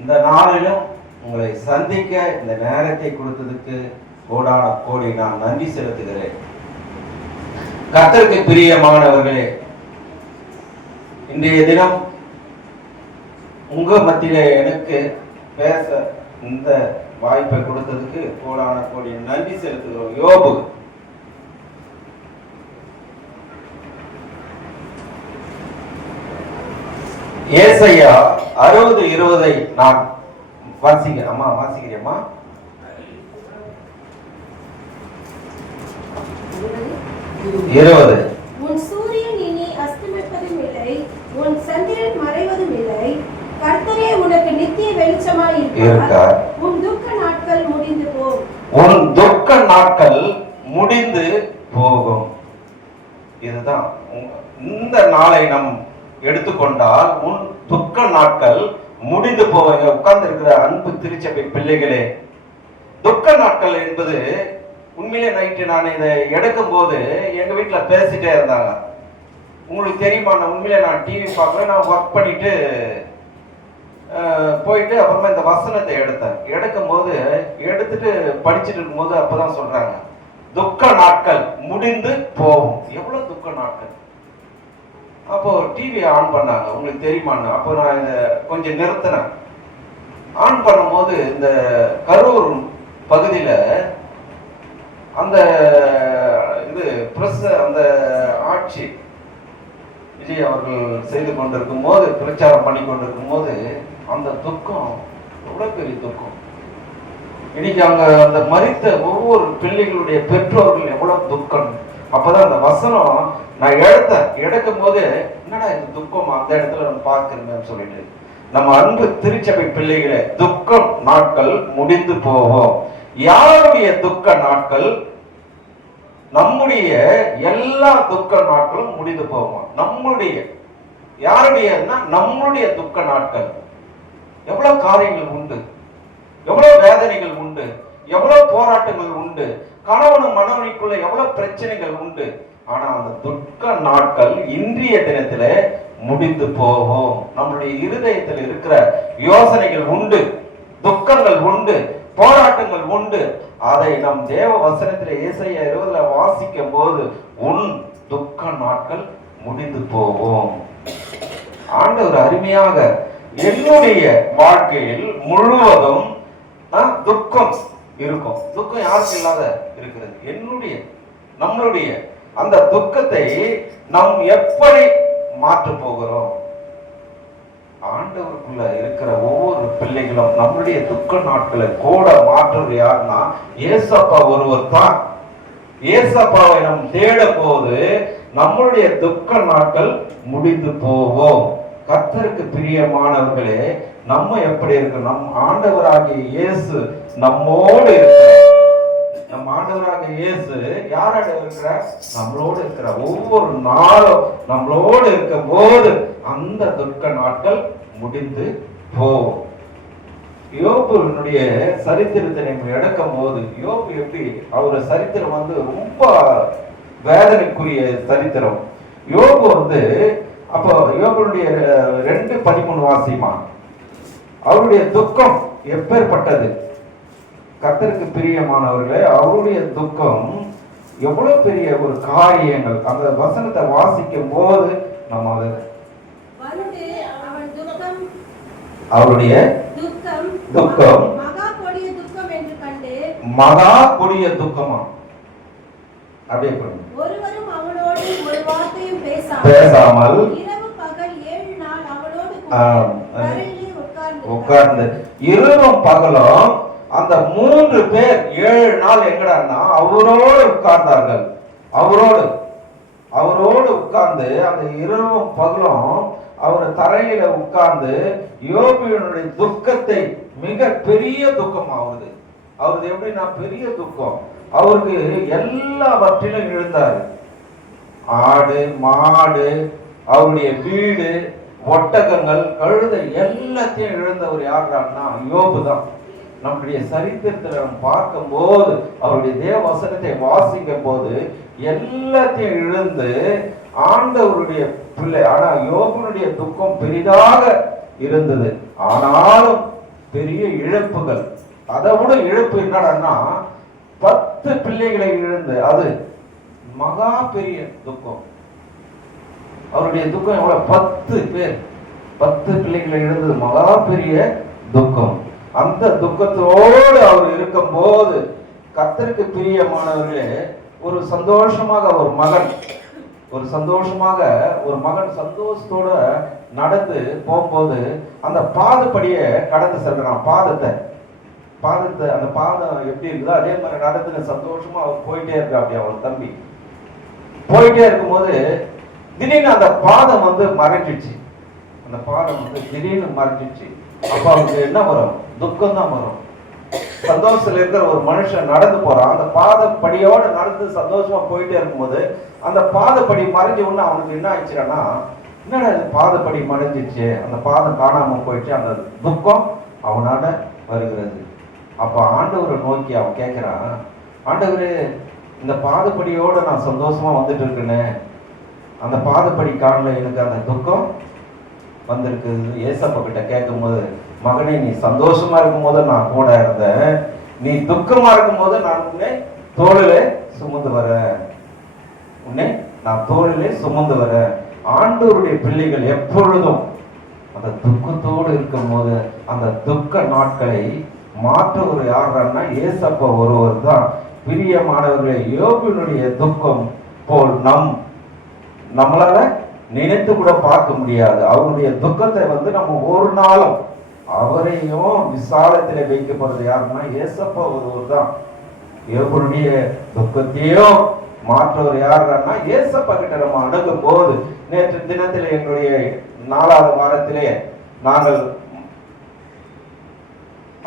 இந்த நாளிலும் உங்களை சந்திக்க இந்த நேரத்தை கொடுத்ததுக்கு கோடான கோடி நான் நன்றி செலுத்துகிறேன். கர்த்தருக்கு பிரியமானவர்களே இன்றைய தினம் உங்க மத்தியில எனக்கு பேச இந்த வாய்ப்பை கொடுத்ததுக்கு கோடான கோடி நன்றி செலுத்துகிறோம். யோபு ஏசையா அறுபது இருபதை நான் வாசிக்கிறேன். அம்மா வாசிக்கிறேம்மா இருபது. உன் சூரியன் இனி அஸ்தமிப்பதும் இல்லை உன் சந்திரன் மறைவதும் இல்லை கர்த்தரே உனக்கு நித்திய வெளிச்சமாய் இருக்கார். உன் துக்க நாட்கள் முடிந்து போம் உன் துக்க நாட்கள் முடிந்து போகும். இதுதான் இந்த நாளை நம் எடுத்துக்கொண்டால் உன் துக்க நாட்கள் முடிந்து போவீங்க. உட்கார்ந்து இருக்கிற அன்பு திருச்சபை பிள்ளைகளே துக்க நாட்கள் என்பது உண்மையிலே நைட்டு நான் இதை எடுக்கும் போது எங்க வீட்டுல பேசிட்டே இருந்தாங்க. உங்களுக்கு தெரியுமா நான் உண்மையிலே நான் டிவி பார்க்குறேன் நான் ஒர்க் பண்ணிட்டு போயிட்டு அப்புறமா இந்த வசனத்தை எடுத்தேன். எடுக்கும் போது எடுத்துட்டு படிச்சுட்டு இருக்கும்போது அப்பதான் சொல்றாங்க துக்க நாட்கள் முடிந்து போகும். எவ்வளவு துக்க நாட்கள்? அப்போ டிவி ஆன் பண்ணாங்க. உங்களுக்கு தெரியுமான்னு? அப்போ நான் இதை கொஞ்சம் நிறுத்தினேன். ஆன் பண்ணும்போது இந்த கரூர் பகுதியில் அந்த இது பிரஸ் அந்த ஆட்சி விஜய் அவர்கள் செய்து கொண்டிருக்கும் போது பிரச்சாரம் பண்ணி கொண்டிருக்கும் போது அந்த துக்கம் எவ்வளோ பெரிய துக்கம்? இன்னைக்கு அவங்க அந்த மறித்த ஒவ்வொரு பிள்ளைகளுடைய பெற்றோர்கள் எவ்வளவு துக்கம் அப்பதான் அந்த வசனம் நான் எடுத்தேன் எடுக்கும் போது என்னடா இது துக்கம்? அந்த இடத்துல நம்ம பார்க்கிறேன்னு சொல்லிட்டு. நம்ம அன்பு திருச்சபை பிள்ளைகளே துக்கம் நாட்கள் முடிந்து போவோம் யாருடைய துக்க நாட்கள்? நம்முடைய எல்லா துக்க நாட்களும் முடிந்து போவோம் நம்முடைய யாருடையன்னா நம்மளுடைய துக்க நாட்கள். எவ்வளவு காரியங்கள் உண்டு. எவ்வளவு வேதனைகள் உண்டு. எவ்வளவு போராட்டங்கள் உண்டு. கணவனும் மனைவிக்குள்ள எவ்வளவு பிரச்சனைகள் உண்டு? ஆனா அந்த துக்க நாட்கள் இன்றைய தினத்துல முடிந்து போகும். நம்மளுடைய இருதயத்தில் இருக்கிற யோசனைகள் உண்டு துக்கங்கள் உண்டு போராட்டங்கள் உண்டு. அதை நம் தேவ வசனத்துல இசைய இருபதுல வாசிக்கும் போது உன் துக்க நாட்கள் முடிந்து போகும். ஆண்டவர் அருமையாக என்னுடைய வாழ்க்கையில் முழுவதும் துக்கம் இருக்கும். துக்கம் யாருக்கு இல்லாத இருக்கிறது. என்னுடைய நம்மளுடைய அந்த துக்கத்தை நாம் எப்படி மாற்ற போகிறோம்? ஆண்டவருக்குள்ள இருக்கிற ஒவ்வொரு பிள்ளைகளும் நம்முடைய துக்க நாட்களை கூட மாற்றுறது யாருன்னா ஏசப்பா ஒருவர் தான். ஏசப்பாவை நாம் தேடும் போது நம்மளுடைய துக்க நாட்கள் முடிந்து போவோம் கத்தருக்கு பிரியமானவர்களே நம்ம எப்படி இருக்கு நம் ஆண்டவராகிய இயேசு நம்மோடு இருக்கிறார் நம் இயேசு யாரோட இருக்கிறார்? நம்மளோடு இருக்கிற ஒவ்வொரு நாளும் நம்மளோடு இருக்கும் போது அந்த துர்க்க நாட்கள் முடிந்து போகும். யோபுனுடைய சரித்திரத்தை நம்ம எடுக்கும் போது யோபு எப்படி? அவர் சரித்திரம் வந்து ரொம்ப வேதனைக்குரிய சரித்திரம். யோபு வந்து அப்போ யோபனுடைய ரெண்டு பதிமூணு வாசிமா. அவருடைய துக்கம் எப்பேற்பட்டது? கர்த்தருக்கு பிரியமானவர்களே அவருடைய துக்கம் எவ்வளவு பெரிய ஒரு காரியங்கள். அந்த வசனத்தை வாசிக்கும் போது நம்ம அதை அவருடைய துக்கம். மகா கொடிய துக்கம் அப்படியே பண்ணுங்க ஒருவரும் அவனோடு ஒரு வார்த்தையும் பேசாமல் இரவு பகல் ஏழு நாள் அவனோடு ஆம். தரையிலே உட்கார்ந்து உட்கார்ந்து இரவும் பகலும் அந்த மூன்று பேர் ஏழு நாள் எங்கடான்னா அவரோடு உட்கார்ந்தார்கள். அவரோடு. அவரோடு உட்கார்ந்து அந்த இரவும் பகலும் அவர் தரையில உட்கார்ந்து யோபியனுடைய துக்கத்தை மிக பெரிய துக்கம் ஆகுது. அவரது எப்படின்னா பெரிய துக்கம். அவருக்கு எல்லாவற்றிலும் இழந்தாரு ஆடு மாடு அவருடைய வீடு ஒட்டகங்கள் கழுதை எல்லாத்தையும் இழந்தவர் யாருடான்னா யோபு தான். நம்முடைய சரித்திரத்தில் நம்ம பார்க்கும்போது அவருடைய தேவ வசனத்தை வாசிக்கும் போது எல்லாத்தையும் இழந்து ஆண்டவருடைய பிள்ளை ஆனா யோகனுடைய துக்கம் பெரிதாக இருந்தது. ஆனாலும் பெரிய இழப்புகள். அதை விட இழப்பு என்னடான்னா பத்து பிள்ளைகளை இழந்து அது மகா பெரிய துக்கம். அவருடைய துக்கம் எவ்வளவு? பத்து பேர். பத்து பிள்ளைகளை இழந்தது மகா பெரிய துக்கம். அந்த துக்கத்தோடு அவர் இருக்கும் போது கத்தருக்கு பிரியமானவர்களே ஒரு சந்தோஷமாக ஒரு மகன் ஒரு சந்தோஷமாக ஒரு மகன் சந்தோஷத்தோட நடந்து போகும்போது அந்த பாதப்படியை கடந்து செல்றான் பாதத்தை. பாதத்தை அந்த பாதம் எப்படி இருக்குதோ அதே மாதிரி நடந்துட்டு சந்தோஷமா அவர் போயிட்டே இருக்கா அப்படி அவன் தம்பி. போயிட்டே இருக்கும்போது திடீர்னு அந்த பாதம் வந்து மறைஞ்சிடுச்சு. அந்த பாதம் வந்து திடீர்னு மறைஞ்சிடுச்சு. அப்ப அவனுக்கு என்ன வரும்? துக்கம் தான் வரும். சந்தோஷத்துல இருக்கிற ஒரு மனுஷன் நடந்து போறான். அந்த பாதப்படியோட நடந்து சந்தோஷமா போயிட்டே இருக்கும்போது அந்த பாதப்படி மறைஞ்ச உடனே அவனுக்கு என்ன ஆயிடுச்சுன்னா என்னடா இது பாதப்படி மறைஞ்சிச்சு அந்த பாதம் காணாம போயிடுச்சு. அந்த துக்கம் அவனால வருகிறது. அப்ப ஆண்டவரை நோக்கி அவன் கேட்கிறான் ஆண்டவரு இந்த பாதப்படியோட நான் சந்தோஷமா வந்துட்டு இருக்கேன்னு அந்த பாதப்படி காணல எனக்கு அந்த துக்கம் வந்திருக்கு. ஏசப்பா கிட்ட கேட்கும்போது மகனே நீ சந்தோஷமா இருக்கும்போது நான் கூட இருந்தேன். நீ துக்கமா இருக்கும்போது நான் உன்னை தோளிலே சுமந்து வரேன். உன்னை நான் தோளிலே சுமந்து வரேன். ஆண்டோருடைய பிள்ளைகள் எப்பொழுதும் அந்த துக்கத்தோடு இருக்கும்போது அந்த துக்க நாட்களை மாற்றவர் யாருன்னா ஏசப்பா ஒருவர் தான் பிரியமானவர்களே. யோபினுடைய துக்கம் போல் நம் நம்மளால நினைத்து கூட பார்க்க முடியாது. அவருடைய துக்கத்தை வந்து நம்ம ஒரு நாளும் அவரையும் விசாலத்தில் வைக்கப்படுறது யாருன்னா ஏசப்பா ஒருவர் தான். எவருடைய துக்கத்தையும் மாற்றவர் யாருன்னா ஏசப்பா கிட்ட நம்ம அணுகும் போது நேற்று தினத்தில் எங்களுடைய நாலாவது வாரத்திலே நாங்கள்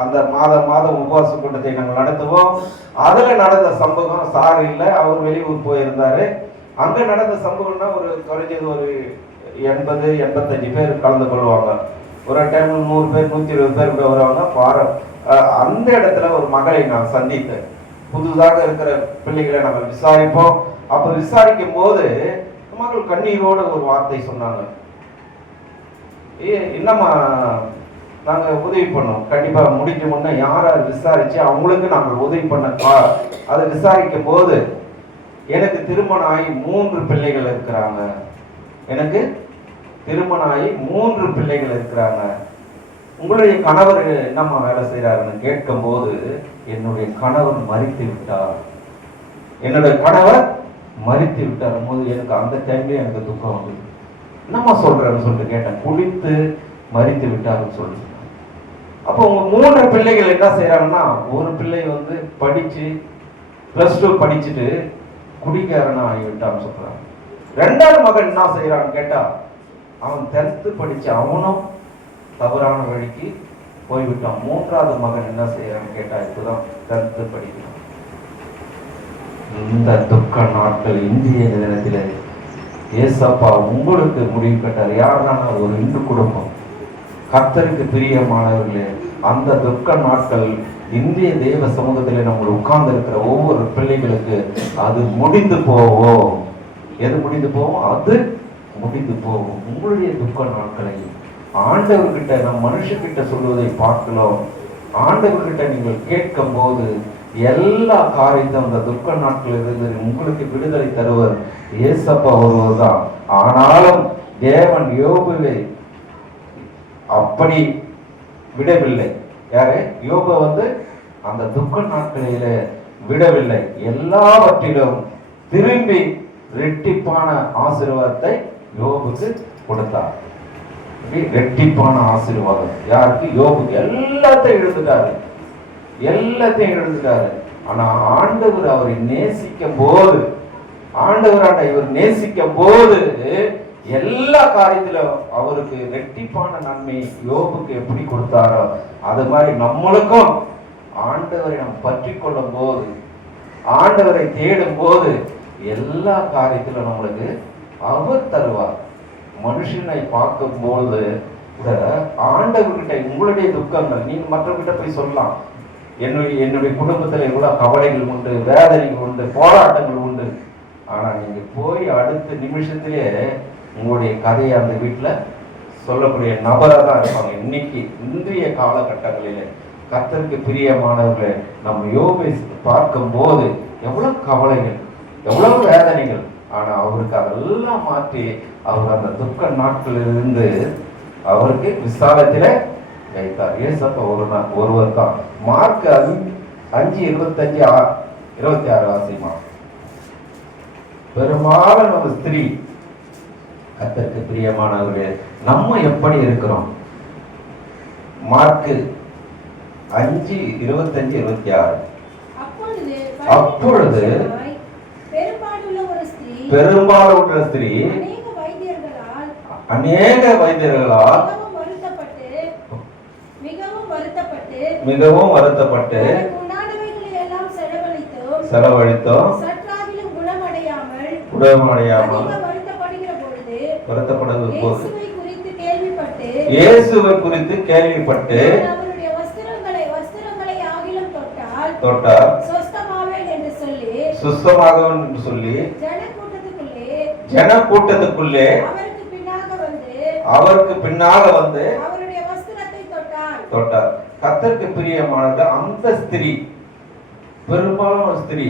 அந்த மாதம் மாதம் உபவாச கூட்டத்தை நாங்கள் நடத்துவோம். அதுல நடந்த சம்பவம் சார் இல்லை அவர் வெளியூர் போயிருந்தாரு. அங்க நடந்த சம்பவம்னா ஒரு குறைஞ்சது ஒரு எண்பது எண்பத்தஞ்சு பேர் கலந்து கொள்வாங்க. ஒரு டைம்ல நூறு பேர் நூத்தி இருபது பேர் கூட வருவாங்க. பாரம் அந்த இடத்துல ஒரு மகளை நான் சந்தித்தேன் புதுதாக இருக்கிற பிள்ளைகளை நம்ம விசாரிப்போம். அப்ப விசாரிக்கும் போது மகள் கண்ணீரோட ஒரு வார்த்தை சொன்னாங்க. ஏ என்னம்மா நாங்க உதவி பண்ணோம். கண்டிப்பா முடிக்க முன்ன யாரை விசாரித்து விசாரிச்சு அவங்களுக்கு நாங்கள் உதவி பண்ண அதை விசாரிக்கும் போது எனக்கு திருமணம் ஆகி மூன்று பிள்ளைகள் இருக்கிறாங்க. எனக்கு திருமணம் ஆகி மூன்று பிள்ளைகள் இருக்கிறாங்க. உங்களுடைய கணவர் என்னம்மா வேலை செய்கிறாருன்னு கேட்கும் போது என்னுடைய கணவர் மறித்து விட்டார். என்னுடைய கணவர் மறித்து விட்டார் போது எனக்கு அந்த டைம்லேயே எனக்கு துக்கம் வந்தது. என்னம்மா சொல்கிறேன்னு சொல்லிட்டு கேட்டேன். குளித்து மறித்து விட்டாருன்னு சொல்லி அப்போ உங்க மூன்று பிள்ளைகள் என்ன செய்யறாங்கன்னா ஒரு பிள்ளை வந்து படிச்சு ப்ளஸ் டூ படிச்சுட்டு குடிகாரனா ஆகிவிட்டான்னு சொல்றான். ரெண்டாவது மகன் என்ன செய்யறான்னு கேட்டா அவன் டென்த்து படிச்ச அவனும் தவறான வழிக்கு போய்விட்டான். மூன்றாவது மகன் என்ன செய்யறான்னு கேட்டா இப்பதான் டென்த்து படிக்கிறான். இந்த துக்க நாட்கள் இந்திய தினத்தில ஏசப்பா உங்களுக்கு முடிவு கட்டார். யாருன்னா ஒரு இந்து குடும்பம். கத்தருக்கு பிரியமானவர்களே அந்த துக்க நாட்கள் இந்திய தெய்வ சமூகத்தில் நம்ம உட்கார்ந்து இருக்கிற ஒவ்வொரு பிள்ளைகளுக்கு அது முடிந்து போவோம் எது முடிந்து போவோம் அது முடிந்து போகும். உங்களுடைய துக்க நாட்களை ஆண்டவர்கிட்ட நம் மனுஷர்கிட்ட சொல்வதை பார்க்கலாம் ஆண்டவர்கிட்ட நீங்கள் கேட்கும் போது எல்லா காரியத்தையும் அந்த துக்க நாட்கள் இருந்து உங்களுக்கு விடுதலை தருவர் ஏசப்பா ஒருவர் தான். ஆனாலும் தேவன் யோபுவை அப்படி விடவில்லை. யாரு? யோப வந்து அந்த துக்க நாட்களில விடவில்லை. எல்லாவற்றிலும் திரும்பி ரெட்டிப்பான ஆசீர்வாதத்தை யோபுக்கு கொடுத்தார். ரெட்டிப்பான ஆசீர்வாதம். யாருக்கு? யோபுக்கு எல்லாத்தையும் எழுந்துட்டாரு எல்லாத்தையும் எழுந்துட்டாரு ஆனா ஆண்டவர் அவரை நேசிக்கும் போது ஆண்டவராண்ட இவர் நேசிக்கும் போது எல்லா காரியத்திலும் அவருக்கு ரெட்டிப்பான நன்மை யோபுக்கு எப்படி கொடுத்தாரோ அது மாதிரி நம்மளுக்கும் ஆண்டவரை நாம் பற்றி கொள்ளும் போது ஆண்டவரை தேடும் போது எல்லா காரியத்திலும் நம்மளுக்கு அவர் தருவார். மனுஷனை பார்க்கும்போது கூட ஆண்டவர்கிட்ட உங்களுடைய துக்கங்கள் நீங்க மற்றவர்கிட்ட போய் சொல்லலாம். என்னுடைய என்னுடைய குடும்பத்தில் எவ்வளோ கவலைகள் உண்டு வேதனைகள் உண்டு போராட்டங்கள் உண்டு. ஆனால் நீங்கள் போய் அடுத்த நிமிஷத்திலே உங்களுடைய கதையை அந்த வீட்டில் சொல்லக்கூடிய நபராக தான் இருப்பாங்க. இன்னைக்கு இன்றைய காலகட்டங்களிலே. கத்தருக்கு பிரியமானவர்களை நம்ம யோகை பார்க்கும்போது எவ்வளவு கவலைகள் எவ்வளவு வேதனைகள். ஆனா அவருக்கு அதெல்லாம் மாற்றி அவர் அந்த துக்க நாட்களிலிருந்து அவருக்கு விசாலத்தில வைத்தார். ஏசப்ப ஒரு நாள் ஒருவர் தான். மார்க் அஞ்சு- அஞ்சு இருபத்தஞ்சு ஆ- இருபத்தி ஆறு வாசிமா. பெரும்பாலும் ஒரு ஸ்திரீ கர்த்தருக்கு பிரியமானவர்களே நம்ம எப்படி இருக்கிறோம்? மார்க்கு அஞ்சு இருபத்தஞ்சு இருபத்தி ஆறு. அப்பொழுது ஒரு ஸ்திரீ அநேக வைத்தியர்களால் மிகவும் வருத்தப்பட்டு செலவழித்தும். குணமடையாமல் வருத்தப்படுகிற போது இயேசுவை குறித்து கேள்விப்பட்டு இயேசுவை குறித்து கேள்விப்பட்டு நான் அவருடைய வஸ்திரங்களை வஸ்திரங்களை ஆகிலும் தொட்டால் தொட்டார் சொஸ்தமாவேன் என்று சொல்லி ஜன கூட்டத்துக்குள்ளே அவருக்கு பின்னாக வந்து தொட்டார். கத்தருக்கு பிரியமானது அந்த ஸ்திரீ பெரும்பாலான ஸ்திரீ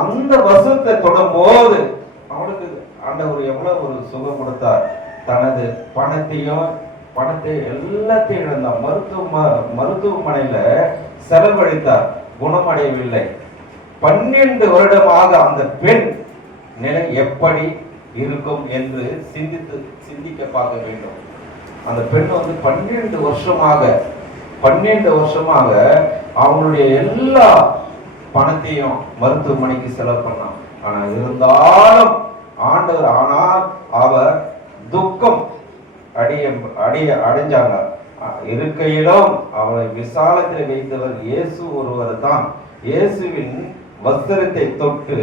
அந்த வசத்தை தொடும்போது அவனுக்கு ஆண்டவர் எவ்வளவு ஒரு சுகம் கொடுத்தார். தனது பணத்தையும் பணத்தை எல்லாத்தையும் இழந்தார். மருத்துவ மருத்துவமனையில செலவழித்தார் குணமடையவில்லை. பன்னெண்டு வருடமாக அந்த பெண் நிலை எப்படி இருக்கும் என்று சிந்தித்து சிந்திக்க பார்க்க வேண்டும். அந்த பெண் வந்து பன்னெண்டு வருஷமாக பன்னெண்டு வருஷமாக அவங்களுடைய எல்லா பணத்தையும் மருத்துவமனைக்கு செலவு பண்ணான். ஆனா இருந்தாலும் ஆண்டவர் ஆனால் அவர் துக்கம் அடைய அடைய அடைஞ்சாங்க இருக்கையிலும் அவரை விசாலத்தில் வைத்தவர் இயேசு ஒருவர் தான் இயேசுவின் வஸ்திரத்தை தொட்டு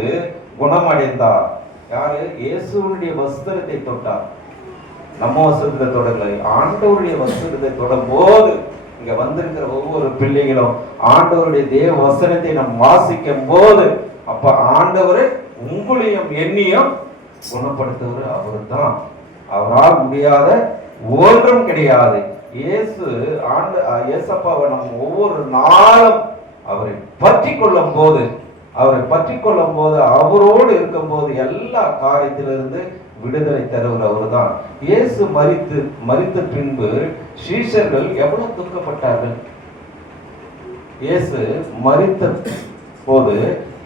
குணமடைந்தார். யாரு? இயேசுவினுடைய வஸ்திரத்தை தொட்டார். நம்ம வஸ்திரத்தை தொடங்கலை ஆண்டவருடைய வஸ்திரத்தை தொடும் போது இங்க வந்திருக்கிற ஒவ்வொரு பிள்ளைகளும் ஆண்டவருடைய தேவ வசனத்தை நாம் வாசிக்கும் போது அப்ப ஆண்டவர் உங்களையும் எண்ணியும் குணப்படுத்துவர் அவர்தான். அவரால் முடியாத ஒன்றும் கிடையாது. இயேசு ஆண்டு இயேசப்பாவை நம்ம ஒவ்வொரு நாளும் அவரை பற்றி கொள்ளும் போது அவரை பற்றி கொள்ளும் போது அவரோடு இருக்கும்போது எல்லா காரியத்திலிருந்து விடுதலை தருவர் அவர்தான். இயேசு மறித்து மறித்த பின்பு சீஷர்கள் எவ்வளவு துக்கப்பட்டார்கள்? இயேசு மறித்த போது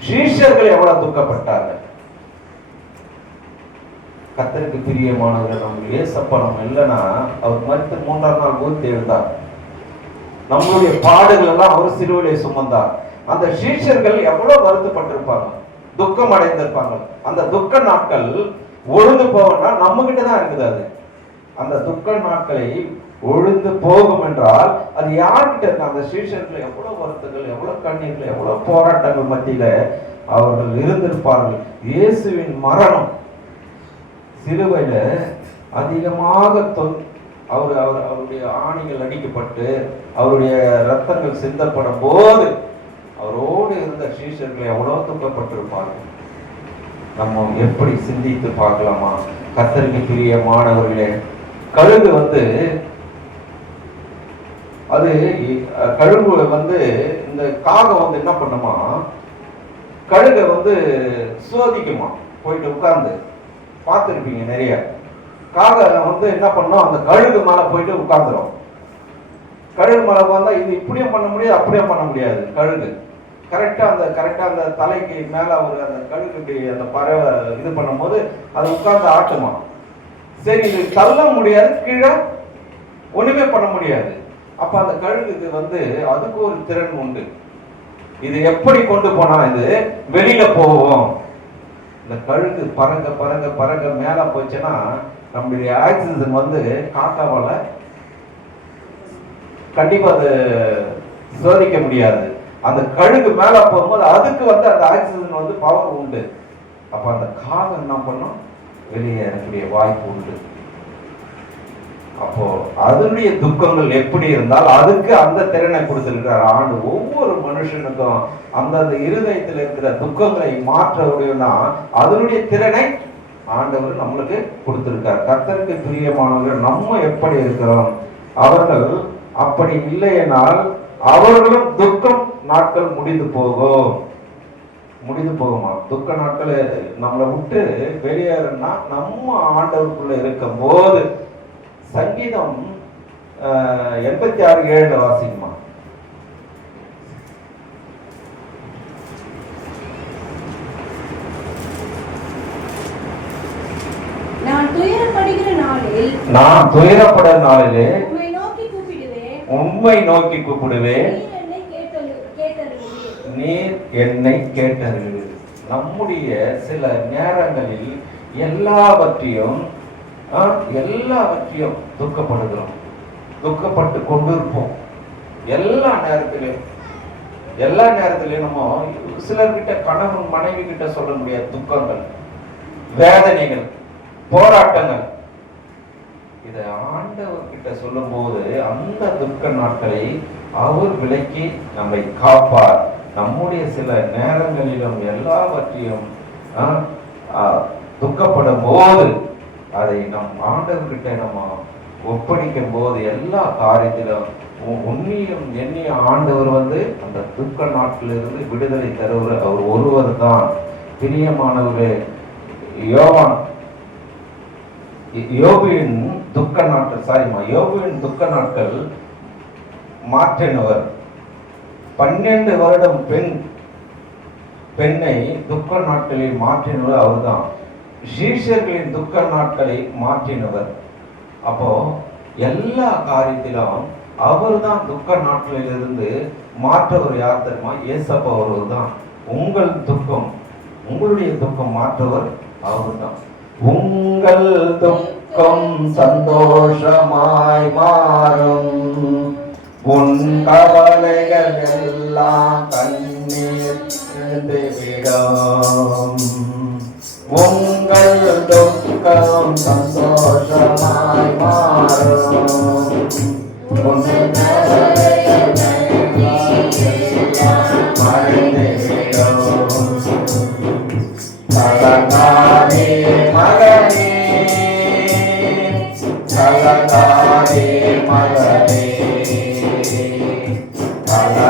சீஷர்கள் எவ்வளவு துக்கப்பட்டார்கள்? கத்தருக்கு பிரியமானவர்கள் நம்ம ஏசப்பா நம்ம இல்லைன்னா அவர் மறுத்து மூன்றாம் நாள் போது எழுந்தார் நம்மளுடைய பாடுகள் எல்லாம் அவர் சிறுவிலே சுமந்தார். அந்த சீஷர்கள் எவ்வளவு வருத்தப்பட்டிருப்பாங்க துக்கம் அடைந்திருப்பாங்க அந்த துக்க நாட்கள் ஒழுந்து போகணும்னா நம்ம கிட்ட தான் இருக்குது அது. அந்த துக்க நாட்களை ஒழுந்து போகும் என்றால் அது யார்கிட்ட இருக்கு? அந்த சீஷர்கள் எவ்வளவு வருத்தங்கள் எவ்வளவு கண்ணீர்கள் எவ்வளவு போராட்டங்கள் மத்தியில அவர்கள் இருந்திருப்பார்கள். இயேசுவின் மரணம் சிலுவையில் அதிகமாக தொ- அவர் அவர் அவருடைய ஆணிகள் அடிக்கப்பட்டு அவருடைய ரத்தங்கள் சிந்தப்படும் போது அவரோடு இருந்த சீஷர்கள் எவ்வளோ துக்கப்பட்டிருப்பார்கள். நம்ம எப்படி சிந்தித்து பார்க்கலாமா? கத்தருக்கு பிரியமானவர்களே கழுகு வந்து அது கழுகு வந்து இந்த காகம் வந்து என்ன பண்ணுமா? கழுகை வந்து சோதிக்குமா? போயிட்டு உட்கார்ந்து. பார்த்துருப்பீங்க நிறைய. காக வந்து என்ன பண்ணோம்? அந்த கழுகு மேலே போயிட்டு உட்காந்துரும் கழுகு மேலே வந்தா இது இப்படியும் பண்ண முடியாது அப்படியும் பண்ண முடியாது கழுகு. கரெக்டாக அந்த கரெக்டாக அந்த தலைக்கு மேலே ஒரு அந்த கழுகு இப்படி அந்த பறவை இது பண்ணும்போது அது உட்கார்ந்து ஆட்டுமா. சரி இது தள்ள முடியாது கீழே ஒன்றுமே பண்ண முடியாது. அப்போ அந்த கழுகுக்கு வந்து அதுக்கு ஒரு திறன் உண்டு. இது எப்படி கொண்டு போனால் இது? வெளியில் போகும் இந்த கழுகு பறங்க பறங்க பறங்க மேலே போச்சுன்னா நம்மளுடைய ஆக்சிஜன் வந்து காக்காவால் கண்டிப்பாக அது சோதிக்க முடியாது. அந்த கழுகு மேலே போகும்போது அதுக்கு வந்து அந்த ஆக்சிஜன் வந்து பவர் உண்டு. அப்போ அந்த காகம் என்ன பண்ணும்? வெளியேறக்கூடிய வாய்ப்பு உண்டு. அப்போ அதனுடைய துக்கங்கள் எப்படி இருந்தால் அதுக்கு அந்த திறனை கொடுத்திருக்கிறார். ஆண்டு ஒவ்வொரு மனுஷனுக்கும் அந்தந்த இருதயத்தில் இருக்கிற துக்கங்களை மாற்ற முடியும்னா அதனுடைய திறனை ஆண்டவர் நம்மளுக்கு கொடுத்திருக்கார். கர்த்தருக்கு பிரியமானவர்கள் நம்ம எப்படி இருக்கிறோம்? அவர்கள் அப்படி இல்லையென்றால் அவர்களும் துக்கம் நாட்கள் முடிந்து போகும். முடிந்து போகுமா? துக்க நாட்கள் நம்மளை விட்டு வெளியேறனா நம்ம ஆண்டவருக்குள்ள இருக்கும் போது சங்கீதம் எண்பத்தி ஆறு ஏழுல வாசிக்குமா நான் துயரப்பட நாளிலே உண்மை நோக்கி கூப்பிடுவேன். நீர் என்னை கேட்டது நம்முடைய சில நேரங்களில் எல்லாவற்றையும் எல்லாவற்றையும் துக்கப்படுகிறோம். துக்கப்பட்டு கொண்டிருப்போம். எல்லா நேரத்திலையும் எல்லா நேரத்திலையும் நம்ம சிலர்கிட்ட கணவன் மனைவி கிட்ட சொல்ல முடியாத துக்கங்கள் வேதனைகள் போராட்டங்கள். இதை ஆண்டவர் கிட்ட சொல்லும்போது அந்த துக்க நாட்களை அவர் விலக்கி நம்மை காப்பார். நம்முடைய சில நேரங்களிலும் எல்லாவற்றையும் துக்கப்படும் போது அதை நம் ஆண்டவர்கிட்ட நம்ம ஒப்படைக்கும் போது எல்லா காரியத்திலும் உ- உண்மையும் எண்ணிய ஆண்டவர் வந்து அந்த துக்க நாட்டிலிருந்து விடுதலை தருவர் அவர் ஒருவர் தான். பிரியமானவரே யோவான் யோபுவின் துக்க நாட்கள் சாரிம்மா யோபுவின் துக்க நாட்கள் மாற்றினவர். பன்னெண்டு வருடம் பெண் பெண்ணை துக்க நாட்களில் மாற்றினவர் அவர்தான். சீஷர்களின் துக்க நாட்களை மாற்றினவர். அப்போ எல்லா காரியத்திலும் அவர் தான் துக்க நாட்களிலிருந்து மாற்றவர் யார் தெரியுமா? ஏசப்பா அவர்கள் தான் உங்கள் துக்கம் உங்களுடைய துக்கம் மாற்றவர் அவர்தான். உங்கள் துக்கம் சந்தோஷமாய் மாறும். உன் கவலைகள் எல்லாம் கண்ணீர் விடும் உங்கள் துக்கம் சந்தோஷமாய் மாறும்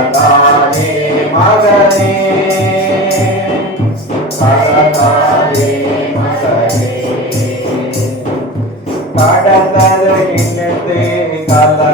மகனே மகனே cada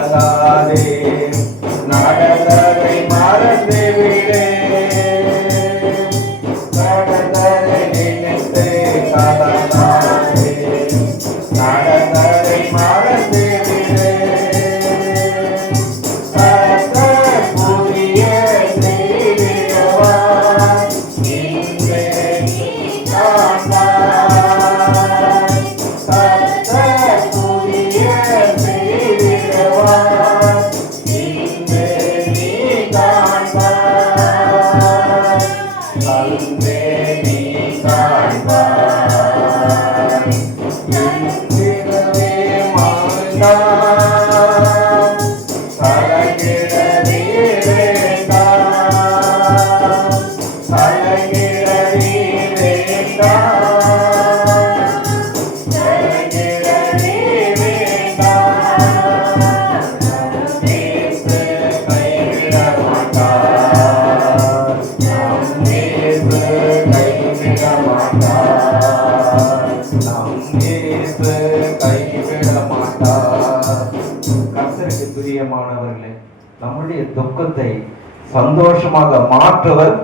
சந்தோஷமாக மாற்றவர்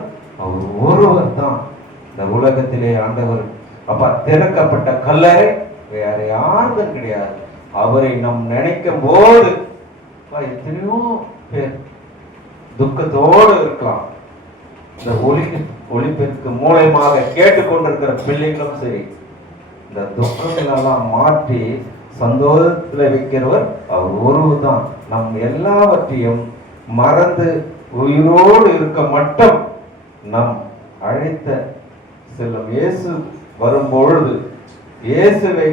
அவர் ஒருவர் தான் இந்த உலகத்திலே ஆண்டவர். அப்ப திறக்கப்பட்ட கல்லறை வேற யாருக்கும் கிடையாது. அவரை நம் நினைக்கும் போது எத்தனையோ பேர் துக்கத்தோடு இருக்கலாம். இந்த ஒளி ஒளிப்பிற்கு மூலயமாக கேட்டுக்கொண்டிருக்கிற பிள்ளைகளும் சரி இந்த துக்கங்களெல்லாம் மாற்றி சந்தோஷத்தில் வைக்கிறவர் அவர் ஒருவர் தான். நம் எல்லாவற்றையும் மறந்து உயிரோடு இருக்க மட்டும் நம் அழைத்த செல்லும் இயேசு வரும்பொழுது இயேசுவை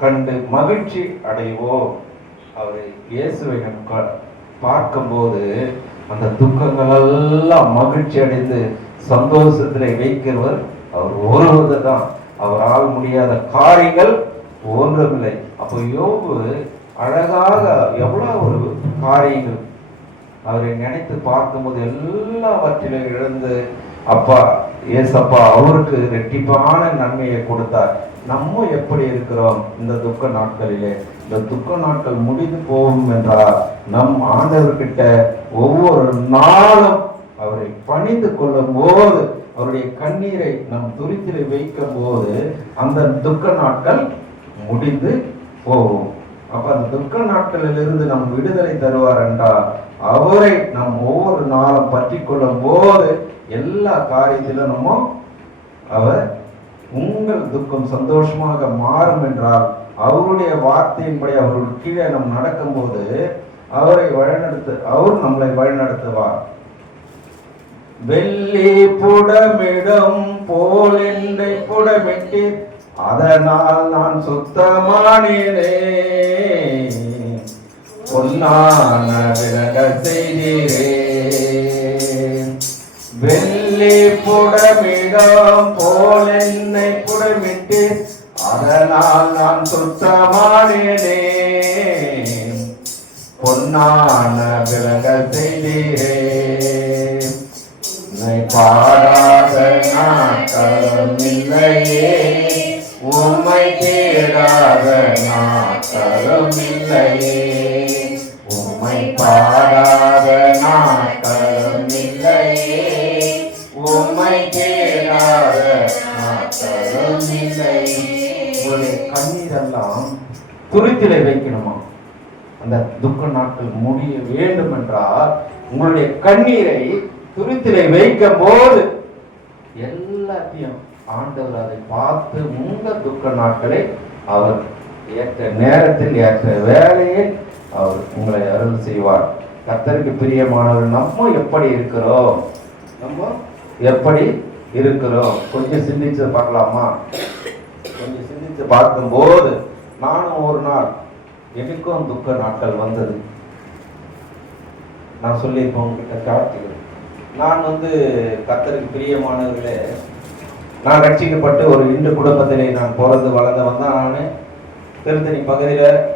கண்டு மகிழ்ச்சி அடைவோம். அவரை இயேசுவை நம் க- பார்க்கும்போது அந்த துக்கங்கள் எல்லாம் மகிழ்ச்சி அடைந்து சந்தோஷத்தில் வைக்கிறவர் அவர் ஒருவர் தான் அவரால் முடியாத காரியங்கள் ஒன்றுமில்லை. அப்போ யோபு அழகாக எவ்வளோ ஒரு காரியங்கள் அவரை நினைத்து பார்க்கும்போது எல்லாவற்றிலும் இழந்து அப்பா ஏசப்பா அவருக்கு ரெட்டிப்பான நன்மையை கொடுத்தார். நம்ம எப்படி இருக்கிறோம் இந்த துக்க நாட்களிலே? இந்த துக்க நாட்கள் முடிந்து போகும் என்றால் நம் ஆண்டவர்கிட்ட ஒவ்வொரு நாளும் அவரை பணிந்து கொள்ளும் போது அவருடைய கண்ணீரை நம் துரித்திலே வைக்கும் போது அந்த துக்க நாட்கள் முடிந்து போகும். அப்ப அந்த துக்க நாட்களில் இருந்து நம் விடுதலை தருவார் என்றால் அவரை நம் ஒவ்வொரு நாளும் பற்றி கொள்ளும் போது எல்லா காரியத்திலும் நம்ம அவர் உங்கள் துக்கம் சந்தோஷமாக மாறும் என்றால் அவருடைய வார்த்தையின்படி அவருடைய கீழே நாம் நடக்கும்போது அவரை வழிநடத்து அவர் நம்மளை வழிநடத்துவார். வெள்ளி புடமிடும் போல் என்னை புடமிட்டு அதனால் நான் சுத்தமானேனே. பொன்னான விலக செய்கிறேன் வெள்ளி புடமிடம் போல் என்னை புடமிட்டு அதனால் நான் சுத்தமானேனே பொன்னான விலக செய்கிறேன் பாராத பாடாத நாட்களும் இல்லையே. உம்மை தேடாத நாட்களும் இல்லையே. உம்மை பாராத நாட்களும் இல்லையே உம்மை தேடாத நாட்களும் இல்லையே உங்களுடைய கண்ணீரெல்லாம் துருத்திலை வைக்கணுமா? அந்த துக்க நாட்கள் முடிய வேண்டும் என்றால் உங்களுடைய கண்ணீரை துருத்திலே வைக்கும் போது எல்லாத்தையும் ஆண்டவர் அதை பார்த்து உங்கள் துக்க நாட்களை அவர் ஏற்ற நேரத்தில் ஏற்ற வேலையில் அவர் உங்களை அருள் செய்வார். கர்த்தருக்கு பிரியமானவர் நம்ம எப்படி இருக்கிறோம்? நம்ம? எப்படி இருக்கிறோம்? கொஞ்சம் சிந்திச்சு பார்க்கலாமா? கொஞ்சம் சிந்திச்சு பார்க்கும்போது நானும் ஒரு நாள் எனக்கும் துக்க நாட்கள் வந்தது. நான் சொல்லியிருப்பேன் உங்ககிட்ட கார்த்திகை நான் வந்து கர்த்தருக்கு பிரியமானவர்களே நான் ரட்சிக்கப்பட்டு ஒரு இந்து குடும்பத்திலே நான் பிறந்து வளர்ந்தவன் தான் நான். திருத்தணி பகுதியில்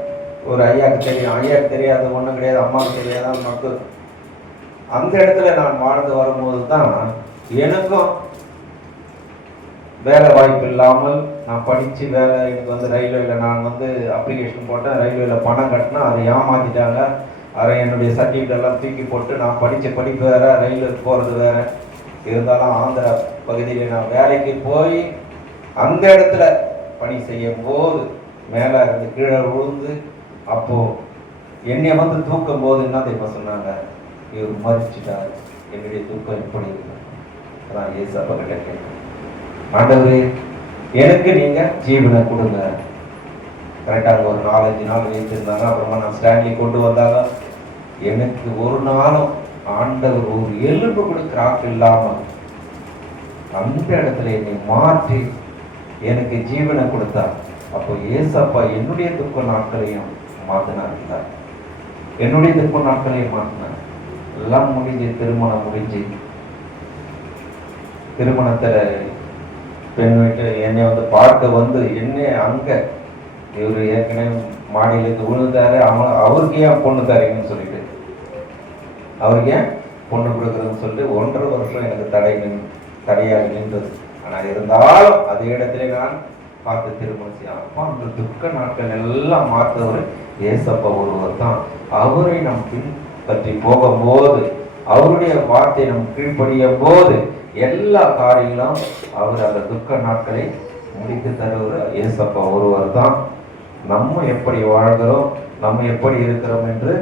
ஒரு ஐயாவுக்கு தெரியும். ஐயாவுக்கு தெரியாது ஒன்றும் கிடையாது அம்மாவுக்கு தெரியாத மக்கள் அந்த இடத்துல நான் வாழ்ந்து வரும்போது தான் எனக்கும் வேலை வாய்ப்பு இல்லாமல் நான் படித்து வேலை எனக்கு வந்து ரயில்வேல நான் வந்து அப்ளிகேஷன் போட்டேன். ரயில்வேல பணம் கட்டினேன் அதை ஏமாத்திட்டாங்க. அதை என்னுடைய சர்டிஃபிகேட் எல்லாம் தூக்கி போட்டு நான் படித்த படிப்பு வேறு ரயில்வே போகிறது வேறு. இருந்தாலும் ஆந்திரா பகுதியில் நான் வேலைக்கு போய் அந்த இடத்துல பணி செய்யும் போது மேலே இருந்து கீழே விழுந்து அப்போது என்னை வந்து தூக்கும் போது என்ன தெரியுமா சொன்னாங்க? இவர் மறிச்சிட்டார். என்னுடைய தூக்கம் எப்படி இருக்கு. அதான் ஏசப்பா கிட்ட கேட்டேன். ஆண்டவரே எனக்கு நீங்கள் ஜீவனை கொடுங்க. கரெக்டாக ஒரு நாலஞ்சு நாள் வைத்திருந்தாங்க. அப்புறமா நான் ஸ்டாண்ட்லி கொண்டு வந்தாங்க. எனக்கு ஒரு நாளும் ஆண்டவர் ஒரு எலும்பு கூட கிராக் இல்லாமல் அந்த இடத்துல என்னை மாற்றி எனக்கு ஜீவனை கொடுத்தார். அப்போ ஏசப்பா என்னுடைய துக்க நாட்களையும் மாத்தினார் என்னுடைய திருப்ப நாட்களையும் மாத்தினார் எல்லாம் முடிஞ்சு திருமணம் முடிஞ்சு. திருமணத்தில் பெண் வீட்டு என்னை வந்து பார்க்க வந்து என்ன அங்க இவரு ஏற்கனவே மாடியிலேருந்து விழுந்தாரு. அவன் அவருக்கு ஏன் பொண்ணு தரீங்கன்னு சொல்லிட்டு. அவருக்கு ஏன் பொண்ணு கொடுக்குறதுன்னு சொல்லிட்டு ஒன்றரை வருஷம் எனக்கு தடை நின் தடையாக நின்றது. ஆனால் இருந்தாலும் அதே இடத்துல நான் பார்த்து திருமணம் செய்யும் அப்பா அந்த துக்க நாட்கள் எல்லாம் மாற்றவர் ஏசப்பா ஒருவர் தான். அவரை நம் பின்பற்றி போகும்போது அவருடைய வார்த்தை நம் கீழ்ப்படியும் போது எல்லா காரியங்களும் அவர் அந்த துக்க நாட்களை முடித்து தருவர். ஏசப்பா ஒருவர் தான். நம்ம எப்படி வாழ்கிறோம் நம்ம எப்படி இருக்கிறோம் என்று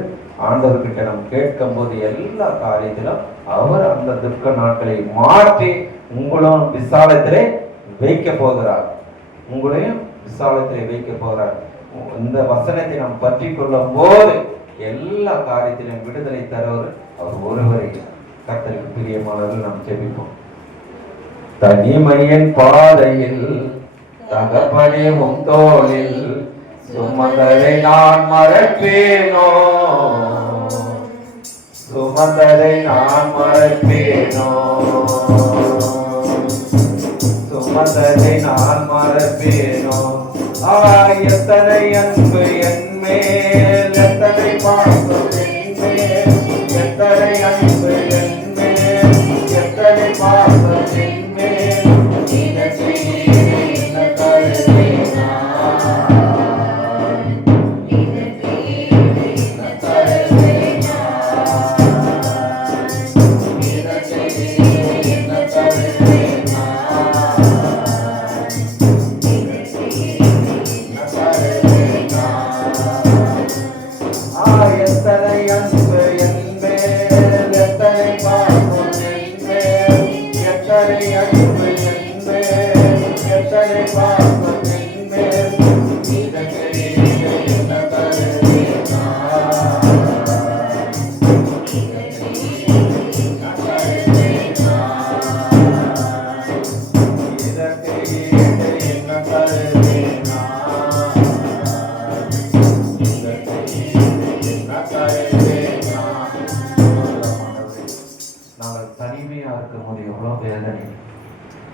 ஆண்டவர்கிட்ட நம்ம கேட்கும் போது எல்லா காரியத்திலும் அவர் அந்த துக்க நாட்களை மாற்றி உங்களும் விசாலத்திலே வைக்க போகிறார். உங்களையும் விசாலத்தில் வைக்க போகிறார். இந்த வசனத்தை நாம் பற்றி கொள்ளும் போது எல்லா காரியத்திலும் விடுதலை தருவர் அவர் ஒருவரை. கர்த்தருக்கு பிரியமானவர்கள் நாம் ஜெபிப்போம். தனிமையின் பாதையில் தகப்பனே உம் தோளில் சுமந்ததை நான் மறப்பேனோ? சுமந்ததை நான் மறப்பேனோ? சும வந்ததை நான் மறப்பேனோ ஆ எத்தனை அன்பு என்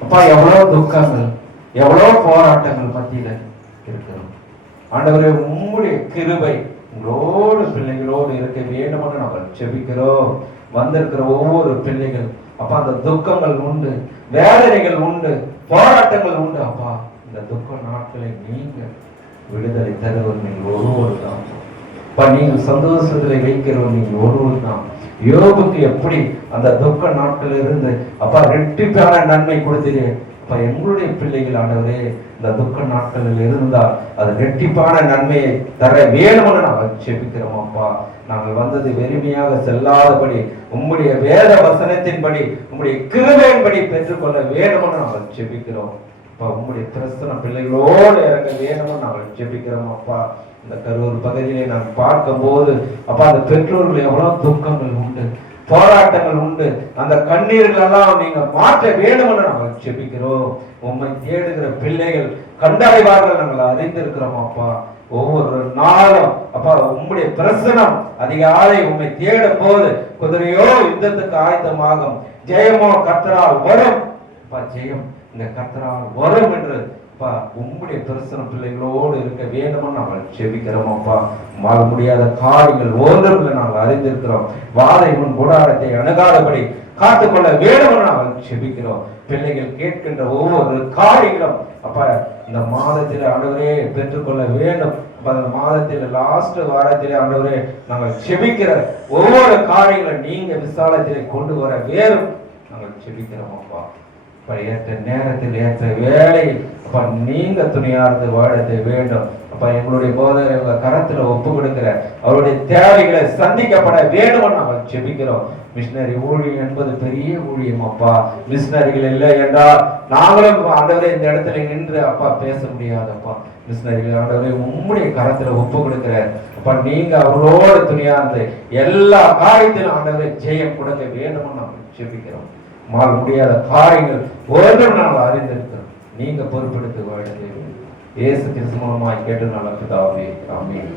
அப்பா எவ்வளவு துக்கங்கள் எவ்வளவு போராட்டங்கள் மத்தியில இருக்கிறோம். ஆண்டவரே உம்முடைய கிருபை உங்களோடு பிள்ளைகளோடு இருக்க வேண்டும்னு நாங்கள் செபிக்கிறோம் வந்திருக்கிற ஒவ்வொரு பிள்ளைகள். அப்பா அந்த துக்கங்கள் உண்டு வேதனைகள் உண்டு போராட்டங்கள் உண்டு. அப்பா இந்த துக்க நாட்களை நீங்க விடுதலை தருவர் நீங்கள் ஒருவர் தான் அப்பா நீங்கள் சந்தோஷத்துல வைக்கிறவர் நீங்கள் ஒருவர் தான் யோகுக்கு எப்படி அந்த துக்க நாட்கள் இருந்து அப்பா ரெட்டிப்பான நன்மை கொடுத்தீங்க அப்பா எங்களுடைய பிள்ளைகள் ஆண்டவரே இந்த துக்க நாட்களில் இருந்தால் அது ரெட்டிப்பான நன்மையை தர வேணும்னு நாங்கள் செபிக்கிறோம் அப்பா. நாங்கள் வந்தது வெறுமையாக செல்லாதபடி உம்முடைய வேத வசனத்தின்படி உம்முடைய கிருமையின்படி பெற்றுக்கொள்ள வேணும்னு நாங்கள் செபிக்கிறோம் அப்பா உம்முடைய பிரசன பிள்ளைகளோடு இறங்க வேணும்னு நாங்கள் ஜெபிக்கிறோம் அப்பா. இந்த கரூர் பகுதியிலே நான் பார்க்கும்போது அப்பா அந்த பெற்றோர்கள் எவ்வளவு துக்கங்கள் உண்டு. போராட்டங்கள் உண்டு. அந்த கண்ணீர்கள் எல்லாம் நீங்க மாற்ற வேணும்னு நாங்கள் ஜெபிக்கிறோம் உண்மை தேடுகிற பிள்ளைகள் கண்டடைவார்கள் நாங்கள் அறிந்திருக்கிறோம் அப்பா. ஒவ்வொரு நாளும் அப்பா உம்முடைய பிரசனம் அதிகாலை உண்மை தேடும் போது குதிரையோ யுத்தத்துக்கு ஆயத்தமாகும். ஜெயமோ கத்தரால் வரும். அப்பா ஜெயம். இந்த கத்தரால் வரும் என்று அப்பா உம்முடைய தரிசன பிள்ளைகளோடு இருக்க வேண்டும்னு நாங்கள் செபிக்கிறோம் அப்பா. வாழ முடியாத காரியங்கள் ஒன்றும் நாங்கள் அறிந்திருக்கிறோம். வாதை முன் கூடாரத்தை அணுகாதபடி காத்துக்கொள்ள வேண்டும்னு நாங்கள் செபிக்கிறோம். பிள்ளைகள் கேட்கின்ற ஒவ்வொரு காரியங்களும் அப்ப இந்த மாதத்தில் ஆண்டவரே பெற்றுக்கொள்ள வேண்டும். அந்த மாதத்தில் லாஸ்ட் வாரத்திலே ஆண்டவரே நாங்கள் செபிக்கிற ஒவ்வொரு காரியங்களை நீங்க விசாலத்திலே கொண்டு வர வேறும் நாங்கள் செபிக்கிறோம் அப்பா. அப்போ ஏற்ற நேரத்தில் ஏற்ற வேலை அப்போ நீங்க துணியார்ந்து வாழத்தை வேண்டும். அப்போ எங்களுடைய போதகர் உங்க கரத்துல ஒப்பு கொடுக்கிற அவருடைய தேவைகளை சந்திக்கப்பட வேண்டும் நாங்கள் ஜெபிக்கிறோம். மிஷினரி ஊழியம் என்பது பெரிய ஊழியம் அப்பா. மிஷினரிகள் இல்லை என்றால் நாங்களும் ஆண்டவரே இந்த இடத்துல நின்று அப்பா பேச முடியாதப்பா. மிஷினரிகள் ஆண்டவரே உம்முடைய கரத்துல ஒப்பு கொடுக்கிற அப்பா நீங்க அவரோடு துணியார்ந்து எல்லா காரியத்திலும் ஆண்டவரை ஜெயம் கொடுக்க வேண்டும் நாங்கள் ஜெபிக்கிறோம். மாற முடியாத காரியங்கள் ஒன்றும் நாங்கள் அறிந்திருக்கிறோம். நீங்க பொறுப்பெடுத்து வாழ இயேசு கிறிஸ்து மூலமாய் கேட்டு நல்ல பிதாவே ஆமென்.